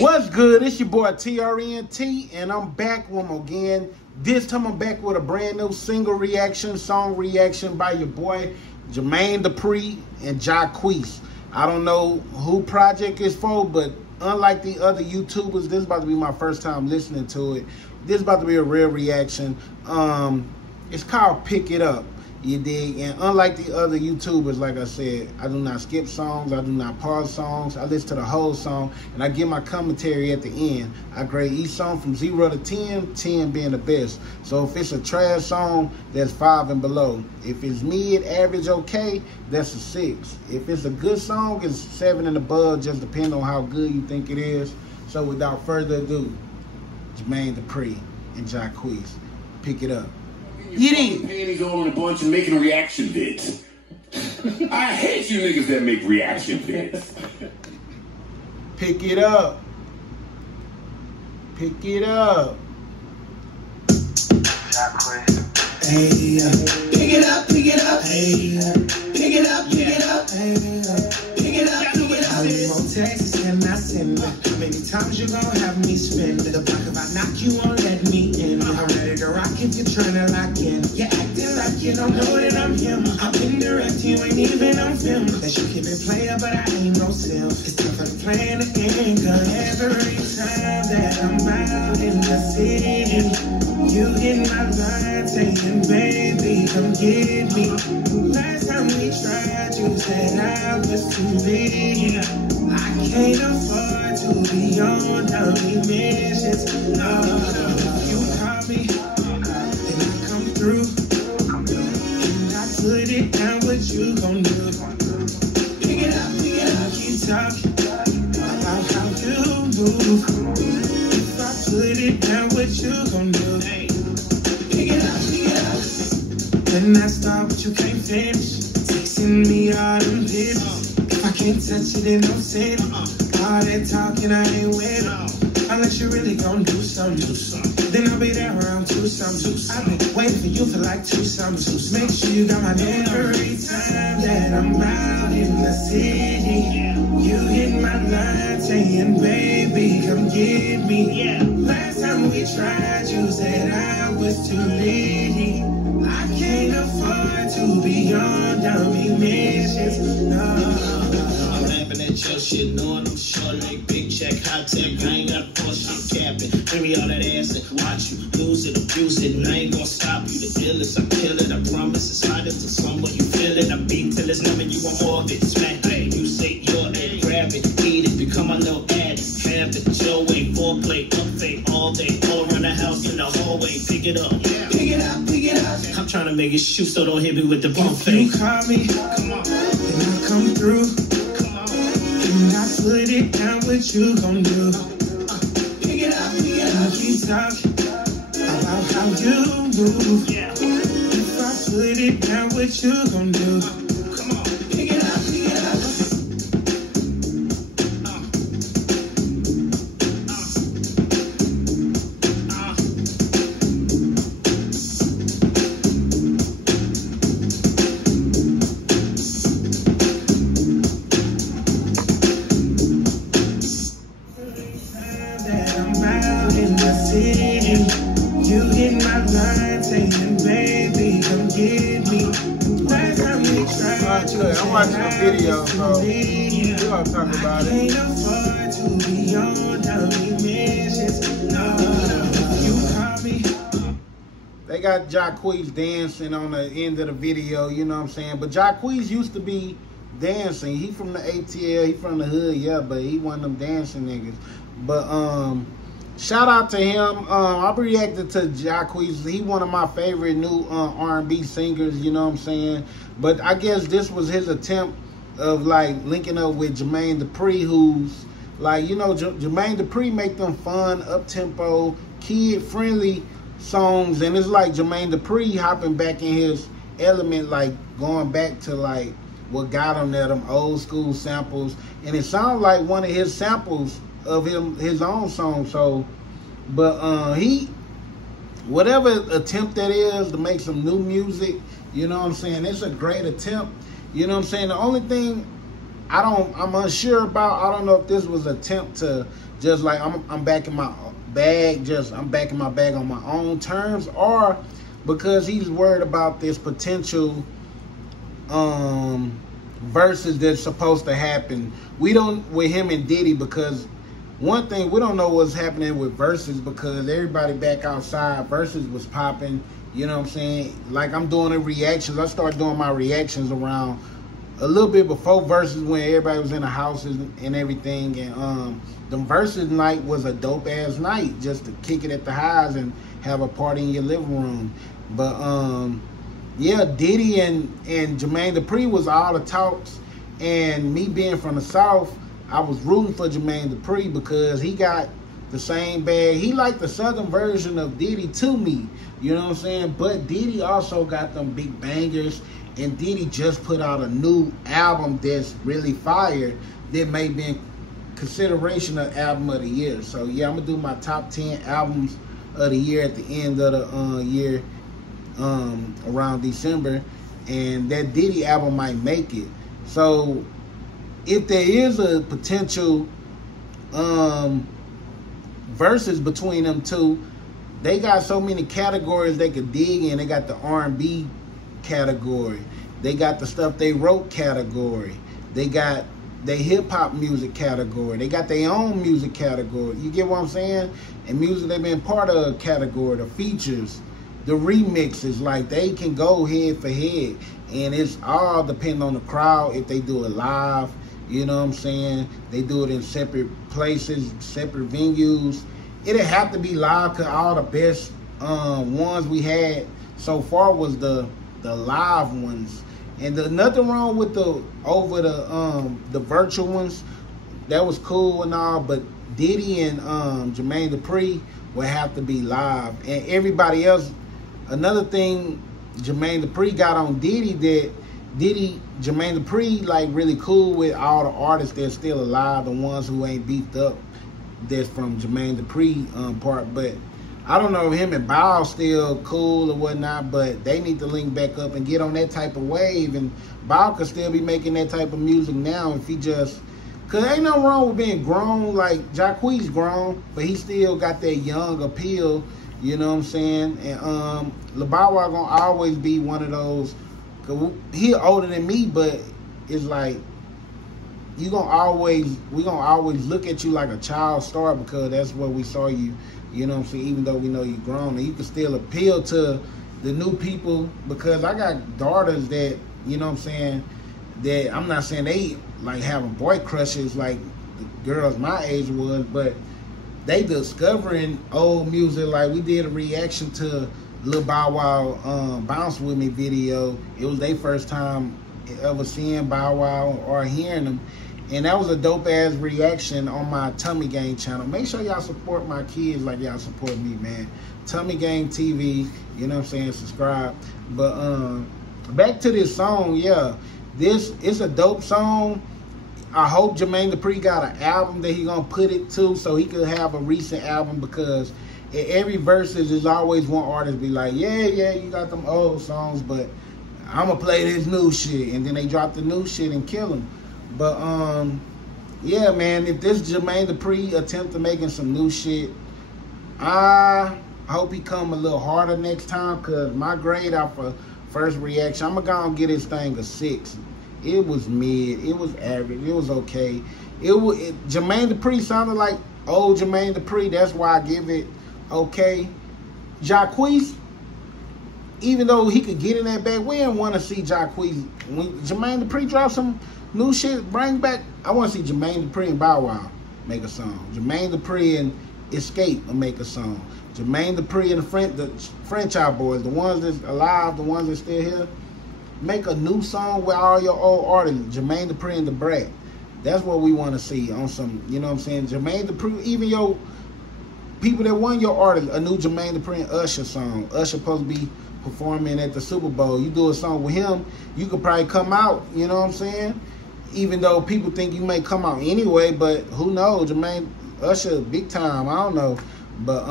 What's good? It's your boy TRNT, and I'm back one more again. This time I'm back with a brand new single reaction, song reaction by your boy Jermaine Dupri and Jacquees. I don't know who project is for, but unlike the other YouTubers, this is about to be my first time listening to it. This is about to be a real reaction. It's called Pick It Up. You dig? And unlike the other YouTubers, like I said, I do not skip songs. I do not pause songs. I listen to the whole song, and I give my commentary at the end. I grade each song from 0 to 10, 10 being the best. So if it's a trash song, that's 5 and below. If it's mid, average, okay, that's a 6. If it's a good song, it's 7 and above, just depending on how good you think it is. So without further ado, Jermaine Dupri and Jacquees, Pick It Up. You didn't panties on a bunch and making reaction vids. I hate you niggas that make reaction vids. Pick it up. Pick it up. Hey, pick it up, pick it up. Hey, pick it up, pick it up. Hey, pick it up, pick it up. How many more texts can I send? How many times you gonna have me spend? The block if I knock you won't let me in. I'm ready to rock if you're trying to lock in. You're acting like you don't know that I'm him. I've been direct, you ain't even on film. That you keep it player, but I ain't no sim. It's tough for the playing again, cause every time that I'm out in the city, you hit my line saying, baby, come get me. Last time we tried, you said I was too big. I can't afford to be on dummy missions. No, you call me, and I come through. And I put it down, what you gon' do? Pick it up, keep talking about how you move. If I put it down, what you gon' do? Pick it up. Then I start, but you can't finish. Texting me all them business. If I can't touch it, then don't say it. All that talking, I ain't with it. Unless you really gon' do something. Then I'll be there around 2 something. I've been waiting for you for like 2 something. Make sure you got my name every time that I'm out in the city. You hit my line saying, baby, come get me. Last time we tried, you said I was too late. I can't afford to be on dummy missions. No. I'm laughing at your shit, knowing I'm short like big check, high tech. I ain't got a shit capping. Bring me all that ass and watch you lose it, abuse it, and I ain't gonna stop you. The illest, I kill it, I promise. It's hot as the sun when you feel it. I beat till it's numbing, you want more of it. Smack, hey, you say you're it, grab it, eat it, become a little addict. Have it your way, foreplay, up fake all day, all around the house in the hallway. Pick it up, pick it up, pick it up. I'm trying to make it shoot, so don't hit me with the bump fake. You call me, come on, and I come through. Come on, and I put it down, what you gon' do? Pick it up, keep talking about how you move. If I put it down, what you gon' do? come on, Pick it up, pick it up. You hit my line saying, baby, come get me. Last time we tried, I'm watching a video, so we're gonna talk about it. Can't afford to be on dummy missions. No, you call me. They got Jacquees dancing on the end of the video, you know what I'm saying? But Jacquees used to be dancing. He from the ATL, he from the hood, yeah, but he one of them dancing niggas. But shout out to him. I reacted to Jacquees. He one of my favorite new R&B singers, you know what I'm saying? But I guess this was his attempt of like linking up with Jermaine Dupri, who's like, you know, Jermaine Dupri make them fun, up-tempo, kid-friendly songs. And it's like Jermaine Dupri hopping back in his element, like going back to like what got him there, them old school samples. And it sounds like one of his samples of his own song. So but he, whatever attempt that is to make some new music, you know what I'm saying, it's a great attempt. You know what I'm saying? The only thing I'm unsure about, I don't know if this was an attempt to just like I'm back in my bag, I'm back in my bag on my own terms, or because he's worried about this potential verses that's supposed to happen. We don't with him and Diddy, because one thing, we don't know what's happening with verses because everybody back outside. Verses was popping, you know what I'm saying? Like, I'm doing the reactions. I started doing my reactions around a little bit before verses, when everybody was in the houses and everything. And the verses night was a dope ass night, just to kick it at the highs and have a party in your living room. But yeah, Diddy and Jermaine Dupri was all the talks. And me being from the South, I was rooting for Jermaine Dupri because he got the same bag. He like the Southern version of Diddy to me, you know what I'm saying? But Diddy also got them big bangers, and Diddy just put out a new album that's really fire that may be in consideration of album of the year. So yeah, I'm gonna do my top 10 albums of the year at the end of the year, around December, and that Diddy album might make it. So if there is a potential verses between them two, they got so many categories they could dig in. They got the R&B category, they got the stuff they wrote category, they got the hip-hop music category, they got their own music category, you get what I'm saying? And music they've been part of category, the features, the remixes. Like, they can go head for head, and it's all depending on the crowd. If they do it live, you know what I'm saying, they do it in separate places, separate venues. It'd have to be live, because all the best ones we had so far was the live ones. And nothing wrong with the virtual ones. That was cool and all, but Diddy and Jermaine Dupri would have to be live. And everybody else, another thing Jermaine Dupri got on Diddy, that Jermaine Dupri like really cool with all the artists that's still alive, the ones who ain't beefed up, that's from Jermaine Dupri part. But I don't know if him and Bow still cool or whatnot, but they need to link back up and get on that type of wave. And Bow could still be making that type of music now if he just, cause ain't nothing wrong with being grown. Like, Jacquees grown, but he still got that young appeal, you know what I'm saying? And Lil Bow Wow gonna always be one of those, cause he older than me, but it's like, we gonna always look at you like a child star, because that's what we saw you, you know what I'm saying, even though we know you grown. And you can still appeal to the new people, because I got daughters that, you know what I'm saying, that I'm not saying they like having boy crushes like the girls my age was, but they discovering old music. Like, we did a reaction to Lil Bow Wow Bounce With Me video. It was their first time ever seeing Bow Wow or hearing them. And that was a dope ass reaction on my Tummy Gang channel. Make sure y'all support my kids like y'all support me, man. Tummy Gang TV, you know what I'm saying, subscribe. But back to this song, yeah. This is a dope song. I hope Jermaine Dupri got an album that he gonna put it to, so he could have a recent album, because in every verses there's always one artist be like, yeah, you got them old songs, but I'm gonna play this new shit. And then they drop the new shit and kill him. But yeah, man, if this Jermaine Dupri attempt to making some new shit, I hope he come a little harder next time, because my grade out for first reaction, I'm gonna get this thing a 6. It was mid, it was average, it was okay. Jermaine Dupri sounded like old Jermaine Dupri, that's why I give it okay. Jacquees, even though he could get in that bag, we didn't want to see Jacquees. When Jermaine Dupri dropped some new shit, bring back, I want to see Jermaine Dupri and Bow Wow make a song. Jermaine Dupri and Escape will make a song. Jermaine Dupri and the French Out Boys, the ones that's alive, the ones that's still here, make a new song with all your old artists. Jermaine Dupri and the Brat. That's what we want to see on some, you know what I'm saying? Jermaine Dupri, even your people that won your artist, a new Jermaine Dupri and Usher song. Usher supposed to be performing at the Super Bowl. You do a song with him, you could probably come out, you know what I'm saying? Even though people think you may come out anyway, but who knows? Jermaine, Usher, big time, I don't know. But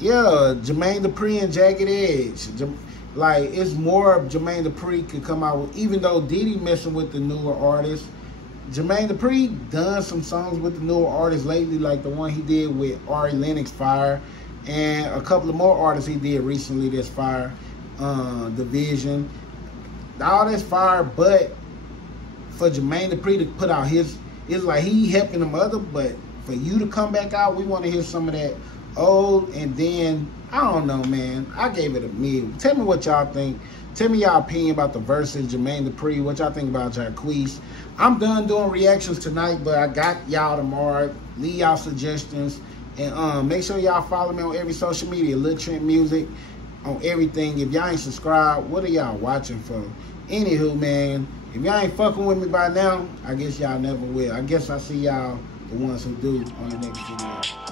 yeah, Jermaine Dupri and Jagged Edge. Like, it's more of Jermaine Dupri could come out with, even though Diddy messing with the newer artists, Jermaine Dupri done some songs with the newer artists lately, like the one he did with Ari Lennox, fire, and a couple of more artists he did recently that's fire. Division, all that's fire, but for Jermaine Dupri to put out his, it's like he helping them other, but for you to come back out, we want to hear some of that old, and then, I don't know, man, I gave it a mid. Tell me what y'all think. Tell me y'all opinion about the verses, Jermaine Dupri, what y'all think about Jacquees. I'm done doing reactions tonight, but I got y'all tomorrow. Leave y'all suggestions, and make sure y'all follow me on every social media, Lil Trent Music, on everything. If y'all ain't subscribed, what are y'all watching for? Anywho, man, if y'all ain't fucking with me by now, I guess y'all never will. I guess I see y'all, the ones who do, on the next video.